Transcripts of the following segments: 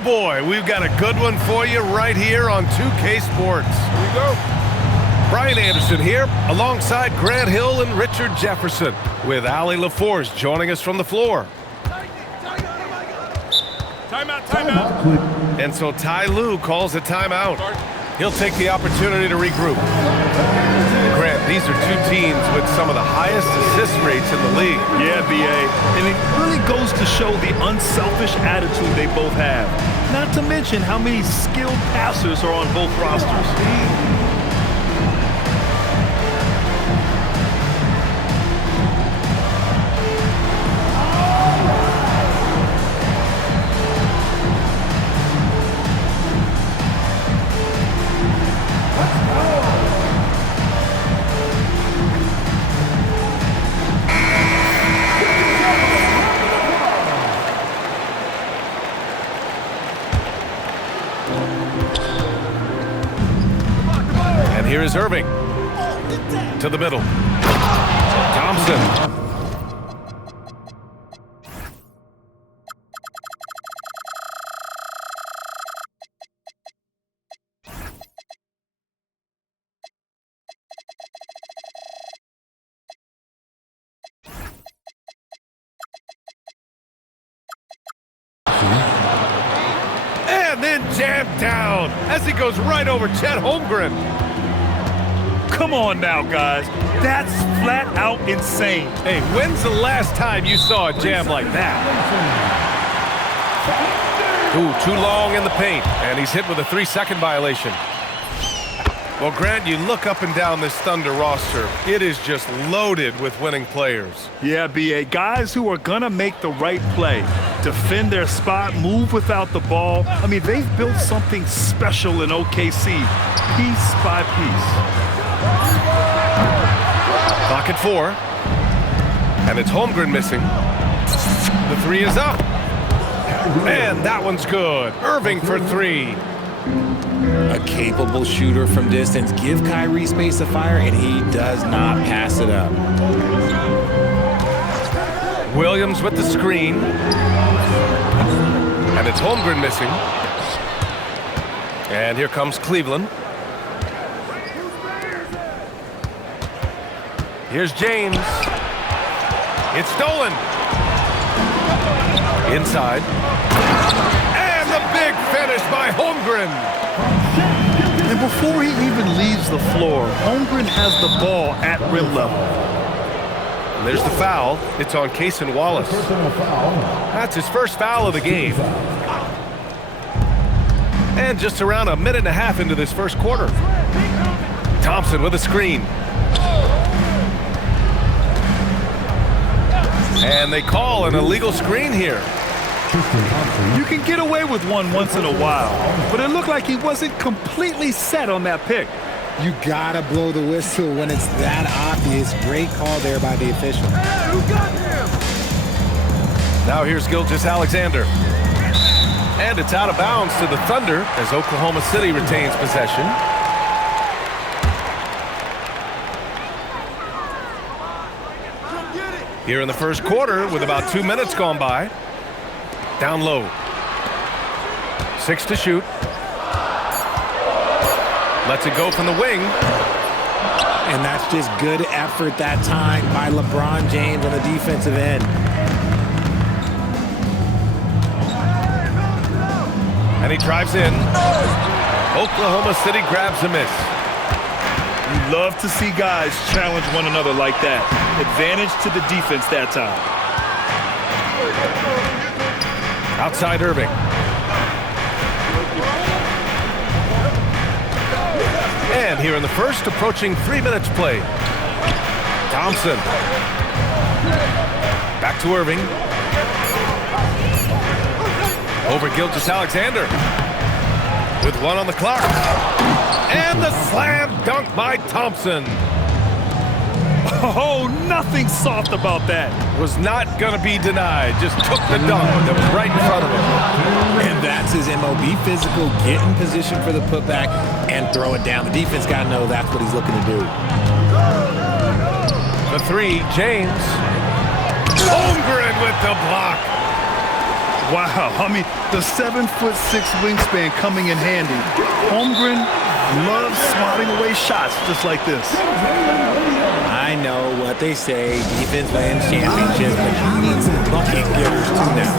Oh boy, we've got a good one for you right here on 2K Sports. Here we go. Brian Anderson here, alongside Grant Hill and Richard Jefferson, with Ali LaForce joining us from the floor. Timeout. And so Ty Lue calls a timeout. He'll take the opportunity to regroup. Grant, these are two teams with some of the highest assist rates in the league. Yeah, B.A. And it really goes to show the unselfish attitude they both have. Not to mention how many skilled passers are on both rosters. Here is Irving. To the middle. Thompson. And then jammed down as he goes right over Chet Holmgren. Come on now, guys. That's flat out insane. Hey, when's the last time you saw a jam like that? Ooh, too long in the paint, and he's hit with a 3-second violation. Well, Grant, you look up and down this Thunder roster. It is just loaded with winning players. Yeah, B.A. Guys who are going to make the right play, defend their spot, move without the ball. I mean, they've built something special in OKC, piece by piece. Clock at 4. And it's Holmgren missing. The 3 is up. Man, that one's good. Irving for 3. A capable shooter from distance. Give Kyrie space to fire, and he does not pass it up. Williams with the screen. And it's Holmgren missing. And here comes Cleveland. Here's James. It's stolen. Inside. And the big finish by Holmgren. And before he even leaves the floor, Holmgren has the ball at rim level. And there's the foul. It's on Cason Wallace. That's his first foul of the game. And just around a minute and a half into this first quarter. Thompson with a screen. And they call an illegal screen here. You can get away with one once in a while, but it looked like he wasn't completely set on that pick. You gotta blow the whistle when it's that obvious. Great call there by the official. Hey, who got him? Now here's Gilgeous-Alexander. And it's out of bounds to the Thunder as Oklahoma City retains possession. Here in the first quarter with about 2 minutes gone by. Down low. 6 to shoot. Lets it go from the wing. And that's just good effort that time by LeBron James on the defensive end. And he drives in. Oklahoma City grabs a miss. You love to see guys challenge one another like that. Advantage to the defense that time. Outside Irving. And here in the first, approaching 3 minutes played. Thompson. Back to Irving. Over Gilgeous-Alexander. With 1 on the clock. And the slam dunk by Thompson. Oh, nothing soft about that. Was not going to be denied. Just took the dunk that was right in front of him. And that's his MO. Be physical, get in position for the putback, and throw it down. The defense got to know that's what he's looking to do. The 3, James. Holmgren with the block. Wow, I mean, the 7'6" wingspan coming in handy. Holmgren loves swatting away shots just like this. I know what they say, defense wins championships, but he needs some bucket getters too now.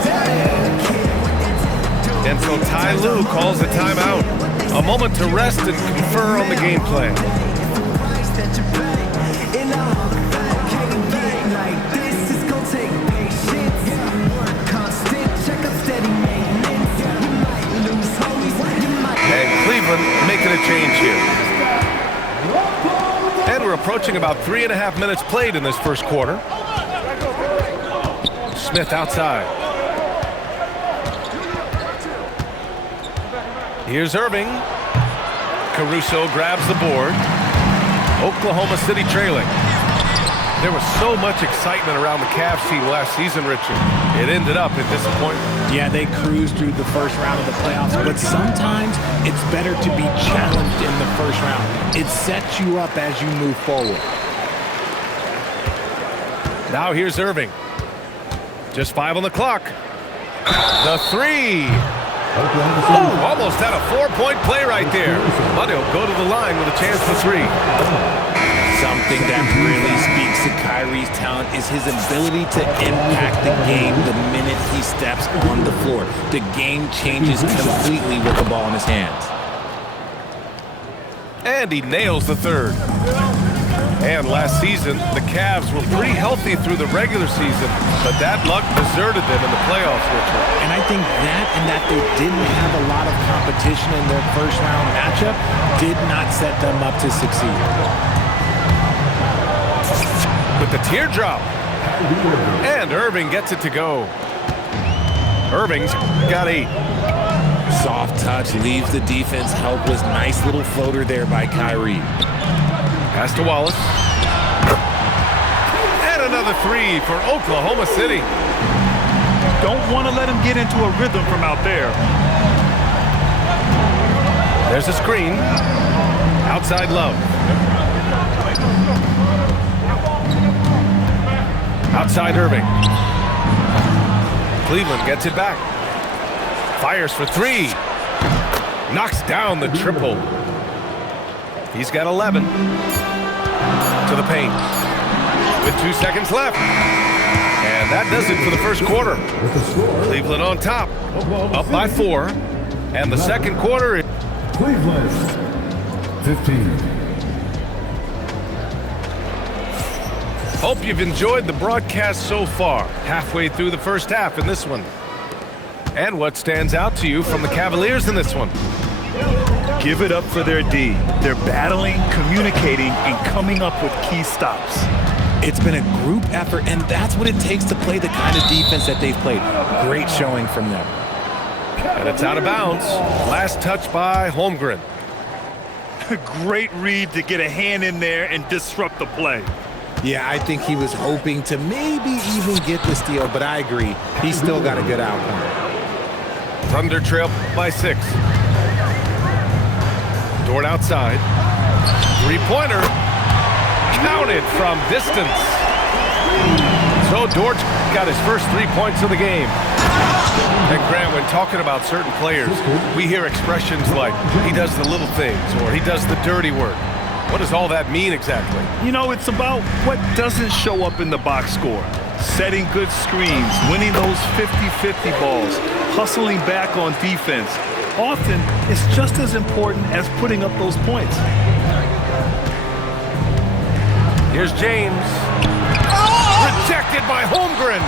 And so Ty Lue calls a timeout. A moment to rest and confer on the game plan. And Cleveland making a change here. And we're approaching about 3.5 minutes played in this first quarter. Smith outside. Here's Irving. Caruso grabs the board. Oklahoma City trailing. There was so much excitement around the Cavs team last season, Richard. It ended up in disappointment. Yeah, they cruised through the first round of the playoffs, but sometimes it's better to be challenged in the first round. It sets you up as you move forward. Now here's Irving. Just 5 on the clock. The three. Oh, almost had a 4-point play right there. But he'll go to the line with a chance for 3. Something that really speaks to Kyrie's talent is his ability to impact the game the minute he steps on the floor. The game changes completely with the ball in his hands. And he nails the third. And last season, the Cavs were pretty healthy through the regular season, but that luck deserted them in the playoffs, Richard. And I think that and that they didn't have a lot of competition in their first round matchup did not set them up to succeed. With the teardrop. And Irving gets it to go. Irving's got 8. Soft touch leaves the defense helpless. Nice little floater there by Kyrie. Pass to Wallace. And another 3 for Oklahoma City. Don't want to let him get into a rhythm from out there. There's a screen. Outside Love. Outside Irving. Cleveland gets it back. Fires for 3. Knocks down the triple. He's got 11. To the paint. With 2 seconds left. And that does it for the first quarter. Cleveland on top. Up by 4. And the second quarter is Cleveland 15. Hope you've enjoyed the broadcast so far. Halfway through the first half in this one. And what stands out to you from the Cavaliers in this one? Give it up for their D. They're battling, communicating, and coming up with key stops. It's been a group effort, and that's what it takes to play the kind of defense that they've played. Great showing from them. And it's out of bounds. Last touch by Holmgren. Great read to get a hand in there and disrupt the play. Yeah, I think he was hoping to maybe even get the steal, but I agree. He's still got a good outcome. Thunder trail by 6. Dort outside. 3-pointer. Counted from distance. So Dort got his first 3 points of the game. And Grant, when talking about certain players, we hear expressions like, he does the little things, or he does the dirty work. What does all that mean exactly? You know, it's about what doesn't show up in the box score. Setting good screens, winning those 50-50 balls, hustling back on defense. Often, it's just as important as putting up those points. Here's James. Rejected by Holmgren.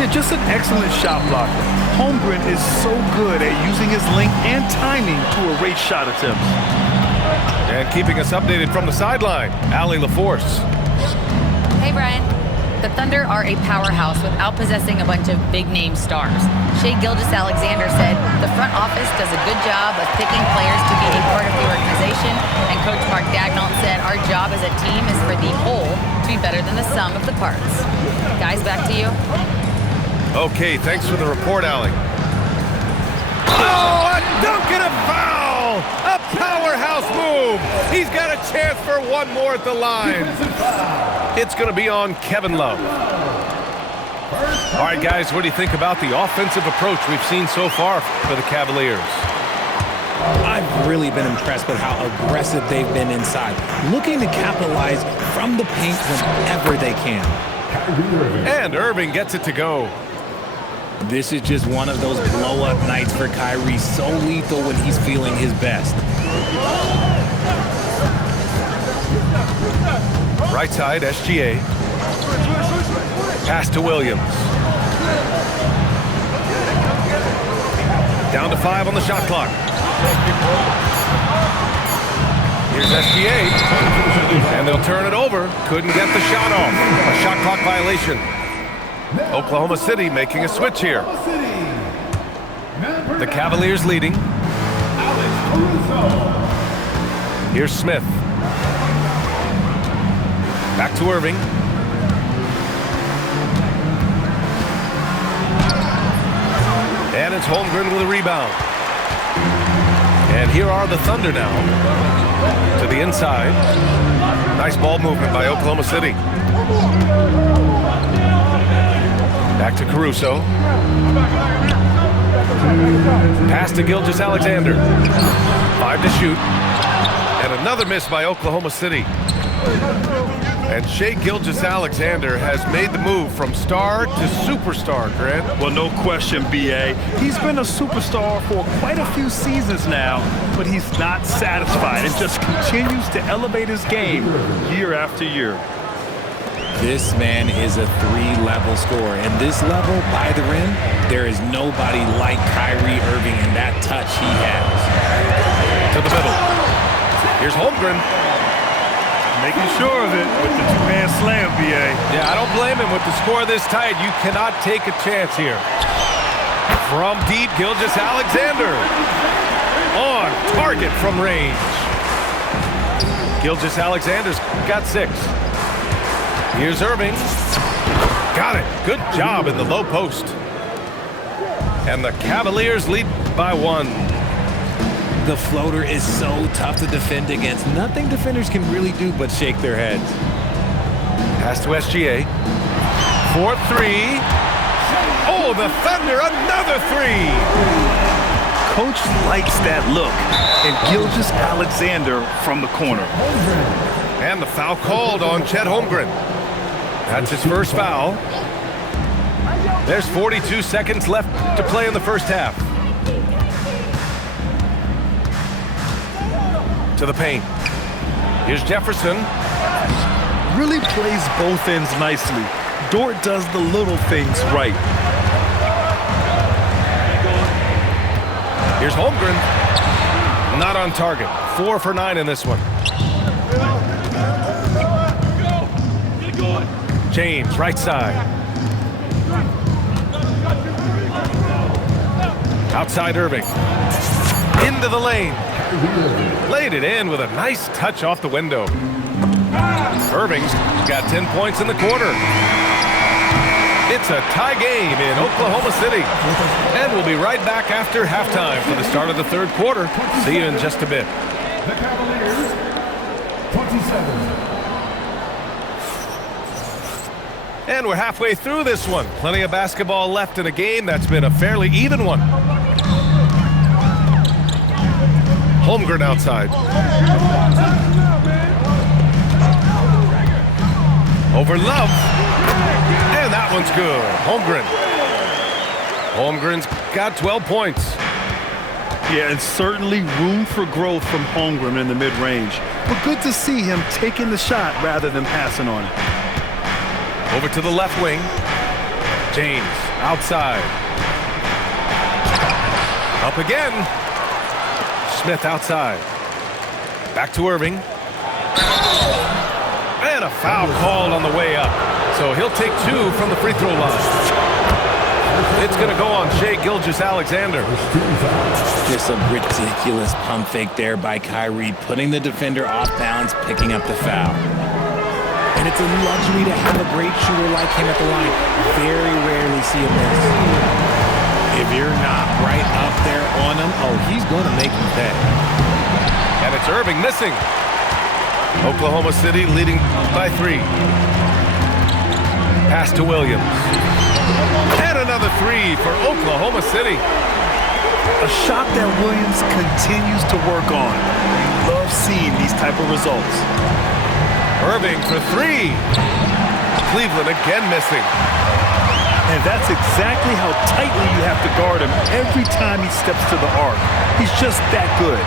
Yeah, just an excellent shot blocker. Holmgren is so good at using his length and timing to erase shot attempts. And keeping us updated from the sideline, Allie LaForce. Hey, Brian. The Thunder are a powerhouse without possessing a bunch of big-name stars. Shai Gilgeous-Alexander said, the front office does a good job of picking players to be a part of the organization, and Coach Mark Daigneault said, our job as a team is for the whole to be better than the sum of the parts. Guys, back to you. Okay, thanks for the report, Allie. Oh, a dunk and a foul! A powerhouse move! He's got a chance for one more at the line. It's going to be on Kevin Love. All right, guys, what do you think about the offensive approach we've seen so far for the Cavaliers? I've really been impressed with how aggressive they've been inside, looking to capitalize from the paint whenever they can. And Irving gets it to go. This is just one of those blow-up nights for Kyrie, so lethal when he's feeling his best. Right side, SGA. Pass to Williams. Down to 5 on the shot clock. Here's SGA. And they'll turn it over. Couldn't get the shot off. A shot clock violation. Oklahoma City making a switch here. The Cavaliers leading. Here's Smith. Back to Irving. And it's Holmgren with a rebound. And here are the Thunder now. To the inside. Nice ball movement by Oklahoma City. Back to Caruso. Pass to Gilgeous-Alexander. 5 to shoot. And another miss by Oklahoma City. And Shai Gilgeous-Alexander has made the move from star to superstar, Grant. Well, no question, B.A. He's been a superstar for quite a few seasons now, but he's not satisfied and just continues to elevate his game year after year. This man is a 3-level scorer, and this level by the rim, there is nobody like Kyrie Irving in that touch he has. To the middle. Here's Holmgren. Making sure of it with the two-hand slam, B.A. Yeah, I don't blame him with the score this tight. You cannot take a chance here. From deep, Gilgeous-Alexander. On target from range. Gilgeous-Alexander's got 6. Here's Irving. Got it. Good job in the low post. And the Cavaliers lead by 1. The floater is so tough to defend against. Nothing defenders can really do but shake their heads. Pass to SGA. 4-3. Oh, the Thunder, another 3. Coach likes that look. And Gilgeous-Alexander from the corner. And the foul called on Chet Holmgren. That's his first foul. There's 42 seconds left to play in the first half. To the paint. Here's Jefferson. Really plays both ends nicely. Dort does the little things right. Here's Holmgren. Not on target. 4 for 9 in this one. James, right side. Outside Irving. Into the lane. Laid it in with a nice touch off the window. Irving's got 10 points in the quarter. It's a tie game in Oklahoma City. And we'll be right back after halftime for the start of the third quarter. See you in just a bit. The Cavaliers, 27. And we're halfway through this one. Plenty of basketball left in a game that's been a fairly even one. Holmgren outside. Over Love. And that one's good. Holmgren. Holmgren's got 12 points. Yeah, and certainly room for growth from Holmgren in the mid-range. But good to see him taking the shot rather than passing on it. Over to the left wing. James outside. Up again. Smith outside. Back to Irving. And a foul called on the way up. So he'll take 2 from the free throw line. It's going to go on Shai Gilgeous-Alexander. Just a ridiculous pump fake there by Kyrie, putting the defender off balance, picking up the foul. And it's a luxury to have a great shooter like him at the line. Very rarely see a miss. If you're not right up there on him, oh, he's going to make you pay. And it's Irving missing. Oklahoma City leading by 3. Pass to Williams. And another three for Oklahoma City. A shot that Williams continues to work on. You love seeing these type of results. Irving for three. Cleveland again missing. And that's exactly how tightly you have to guard him every time he steps to the arc. He's just that good.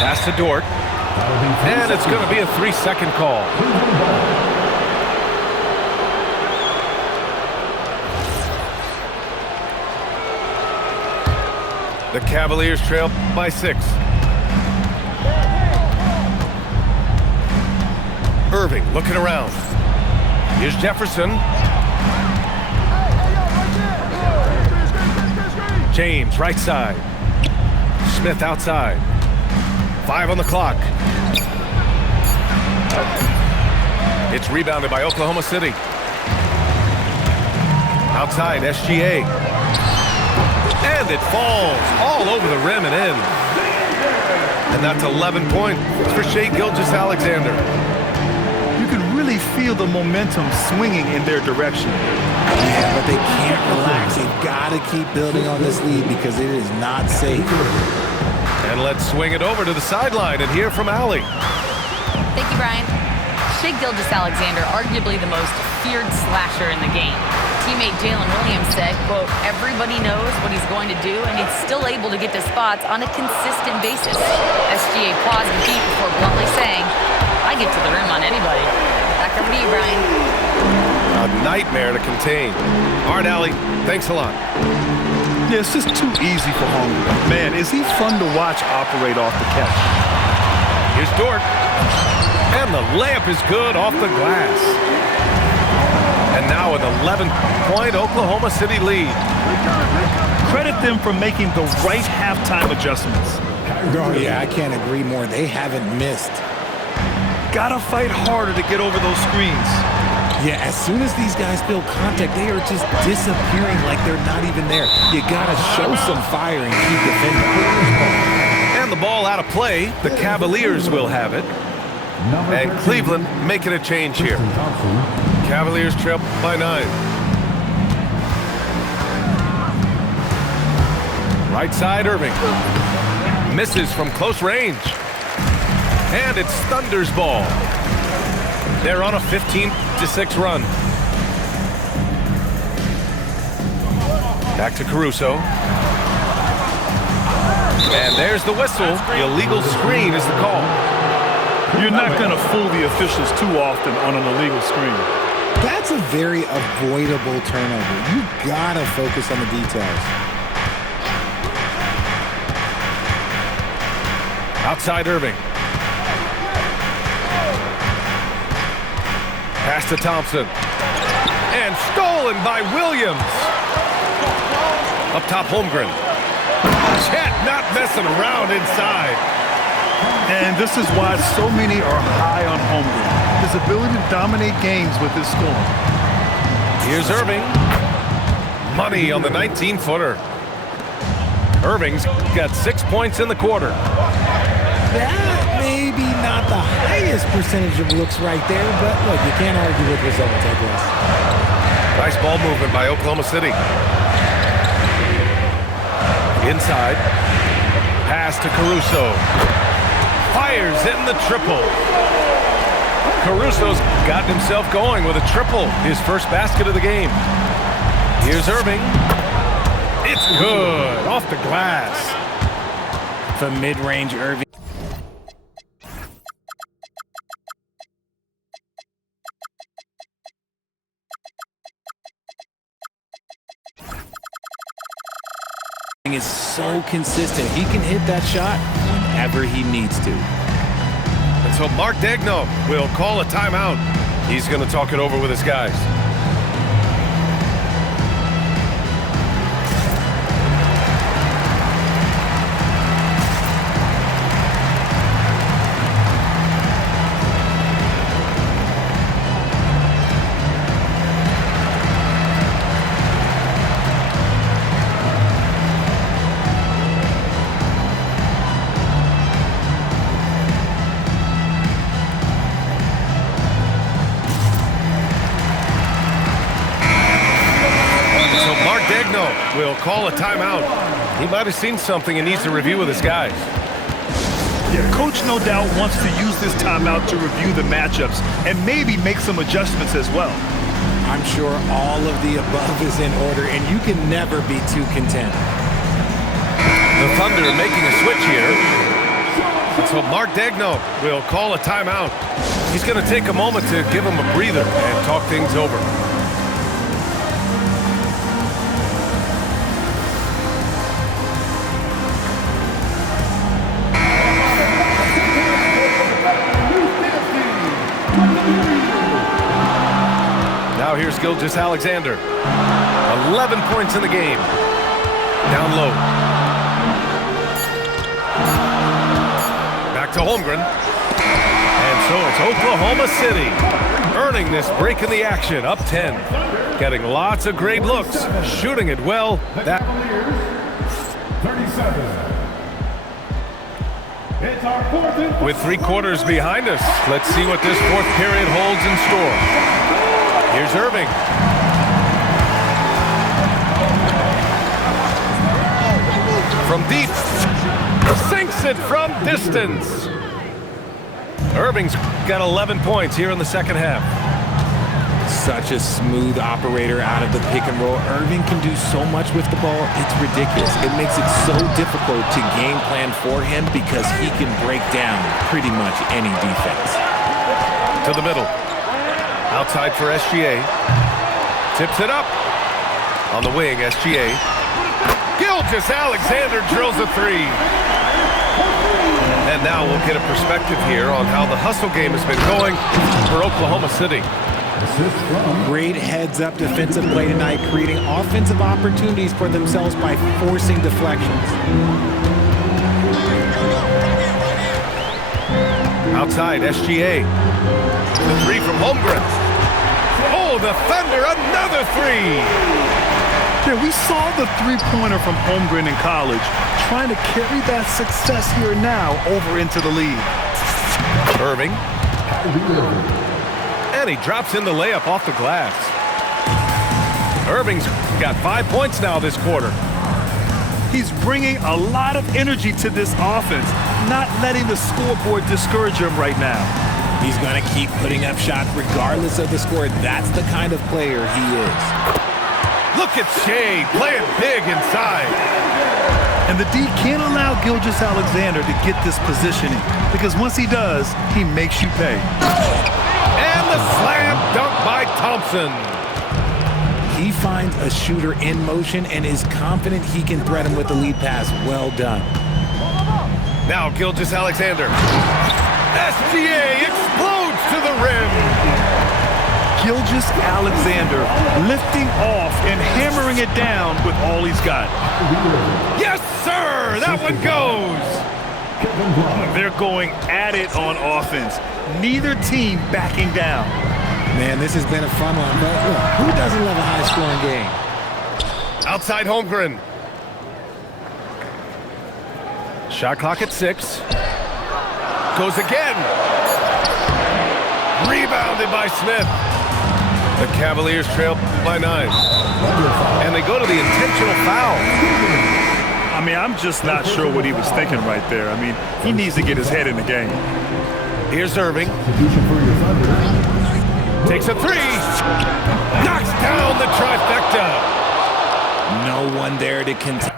Pass to Dort. And it's going to be a 3-second call. The Cavaliers trail by 6. Irving looking around. Here's Jefferson. James right side. Smith outside. 5 on the clock. It's rebounded by Oklahoma City. Outside, SGA. And it falls all over the rim and in. And that's 11 points for Shai Gilgeous-Alexander. You can really feel the momentum swinging in their direction. Yeah, but they can't relax. They've got to keep building on this lead because it is not safe. And let's swing it over to the sideline and hear from Allie. Thank you, Brian. Shai Gilgeous-Alexander, arguably the most feared slasher in the game. Teammate Jalen Williams said, quote, everybody knows what he's going to do, and he's still able to get to spots on a consistent basis. SGA paused and beat before bluntly saying, I get to the rim on anybody. Back over to you, Brian. A nightmare to contain. All right, Allie, thanks a lot. Yeah, it's just too easy for Holmgren. Man, is he fun to watch operate off the catch. Here's Dort. And the layup is good off the glass. And now an 11-point Oklahoma City lead. Credit them for making the right halftime adjustments. Oh, yeah, I can't agree more. They haven't missed. Gotta fight harder to get over those screens. Yeah, as soon as these guys feel contact, they are just disappearing like they're not even there. You gotta show some fire and keep defending. And the ball out of play. The Cavaliers will have it. And Cleveland making a change here. Cavaliers trail by 9. Right side, Irving. Misses from close range. And it's Thunder's ball. They're on a 15-6 run. Back to Caruso. And there's the whistle. The illegal screen is the call. You're not going to fool the officials too often on an illegal screen. That's a very avoidable turnover. You gotta focus on the details. Outside Irving. Pass to Thompson. And stolen by Williams. Up top, Holmgren. Chet not messing around inside. And this is why so many are high on Holmgren. His ability to dominate games with his scoring. Here's Irving. Money on the 19-footer. Irving's got 6 points in the quarter. That may be not the highest percentage of looks right there, but look, you can't argue with results, I guess. Nice ball movement by Oklahoma City. Inside. Pass to Caruso. Fires in the triple. Caruso's gotten himself going with a triple, his first basket of the game. Here's Irving. It's good, off the glass. From mid-range, Irving is so consistent. He can hit that shot whenever he needs to. And so Mark Daigneault will call a timeout. He's going to talk it over with his guys. Degno will call a timeout. He might have seen something and needs to review with his guys. Yeah, Coach no doubt wants to use this timeout to review the matchups and maybe make some adjustments as well. I'm sure all of the above is in order, and you can never be too content. The Thunder making a switch here. And so Mark Degno will call a timeout. He's going to take a moment to give him a breather and talk things over. Now here's Gilgeous-Alexander. 11 points in the game. Down low. Back to Holmgren. And so it's Oklahoma City earning this break in the action. Up 10. Getting lots of great looks. Shooting it well. That 37. It's our fourth and with 3 quarters behind us, let's see what this fourth period holds in store. Here's Irving. From deep. Sinks it from distance. Irving's got 11 points here in the second half. Such a smooth operator out of the pick and roll. Irving can do so much with the ball, it's ridiculous. It makes it so difficult to game plan for him because he can break down pretty much any defense. To the middle. Outside for SGA. Tips it up. On the wing, SGA. Gilgeous-Alexander drills a 3. And now we'll get a perspective here on how the hustle game has been going for Oklahoma City. Great heads-up defensive play tonight, creating offensive opportunities for themselves by forcing deflections. Outside, SGA. The 3 from Holmgren. Oh, the Thunder, another 3. Yeah, we saw the three-pointer from Holmgren in college, trying to carry that success here now over into the league. Irving. And he drops in the layup off the glass. Irving's got 5 points now this quarter. He's bringing a lot of energy to this offense, not letting the scoreboard discourage him right now. He's going to keep putting up shots regardless of the score. That's the kind of player he is. Look at Shea playing big inside. And the D can't allow Gilgeous-Alexander to get this positioning because once he does, he makes you pay. And the slam dunk by Thompson. He finds a shooter in motion and is confident he can threat him with the lead pass. Well done. Now Gilgeous-Alexander. SGA explodes to the rim. Gilgeous-Alexander lifting off and hammering it down with all he's got. Yes, sir! That one goes! They're going at it on offense. Neither team backing down. Man, this has been a fun one, but look, who doesn't love a high-scoring game? Outside Holmgren. Shot clock at 6. Goes again. Rebounded by Smith. The Cavaliers trail by 9. And they go to the intentional foul. I mean, I'm just not sure what he was thinking right there. I mean, he needs to get his head in the game. Here's Irving. Takes a 3. Knocks down the trifecta. No one there to contest.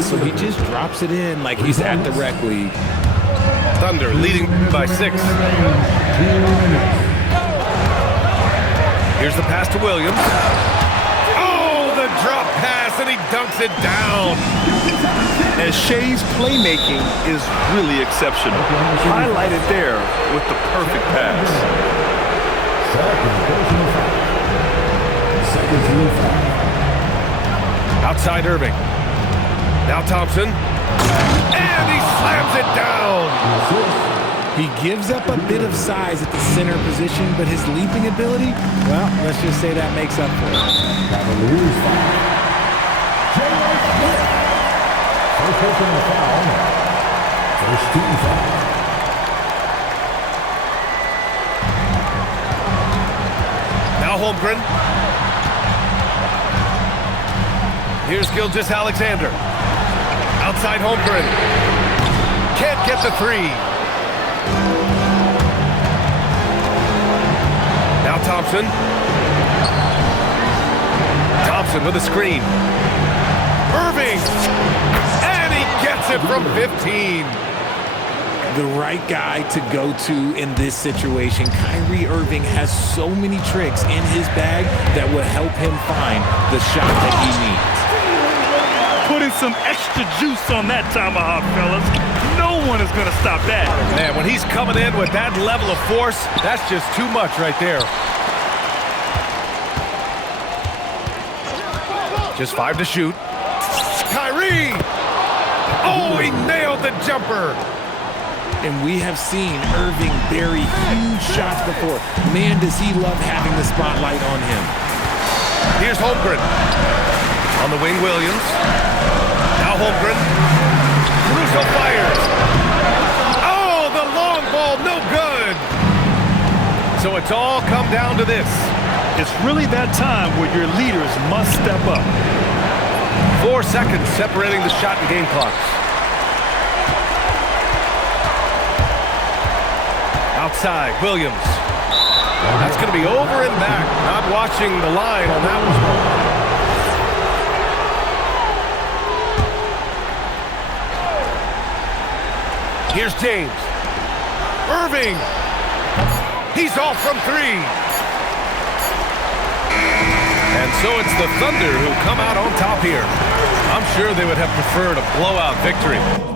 So he just drops it in like he's at the rec league. Thunder leading by 6. Here's the pass to Williams. Oh, the drop pass, and he dunks it down. And Shea's playmaking is really exceptional. Highlighted there with the perfect pass. Outside Irving. Now Thompson. And he slams it down. He gives up a bit of size at the center position, but his leaping ability, well, let's just say that makes up for it. Cavaliers foul. J.R. Smith. First personal foul. First team foul. Now Holmgren. Here's Gilgeous-Alexander. Outside Holmgren. Can't get the three. Now Thompson. Thompson with a screen. Irving. And he gets it from 15. The right guy to go to in this situation. Kyrie Irving has so many tricks in his bag that will help him find the shot that he needs. Putting some extra juice on that tomahawk, fellas. No one is going to stop that. Man, when he's coming in with that level of force, that's just too much right there. Just 5 to shoot. Kyrie! Oh, he nailed the jumper. And we have seen Irving bury huge shots before. Man, does he love having the spotlight on him. Here's Holmgren. On the wing, Williams. Now Holmgren. Caruso fires. Oh, the long ball, no good. So it's all come down to this. It's really that time where your leaders must step up. 4 seconds separating the shot and game clocks. Outside, Williams. That's going to be over and back. Not watching the line on that one. Here's James. Irving. He's off from 3. And so it's the Thunder who come out on top here. I'm sure they would have preferred a blowout victory.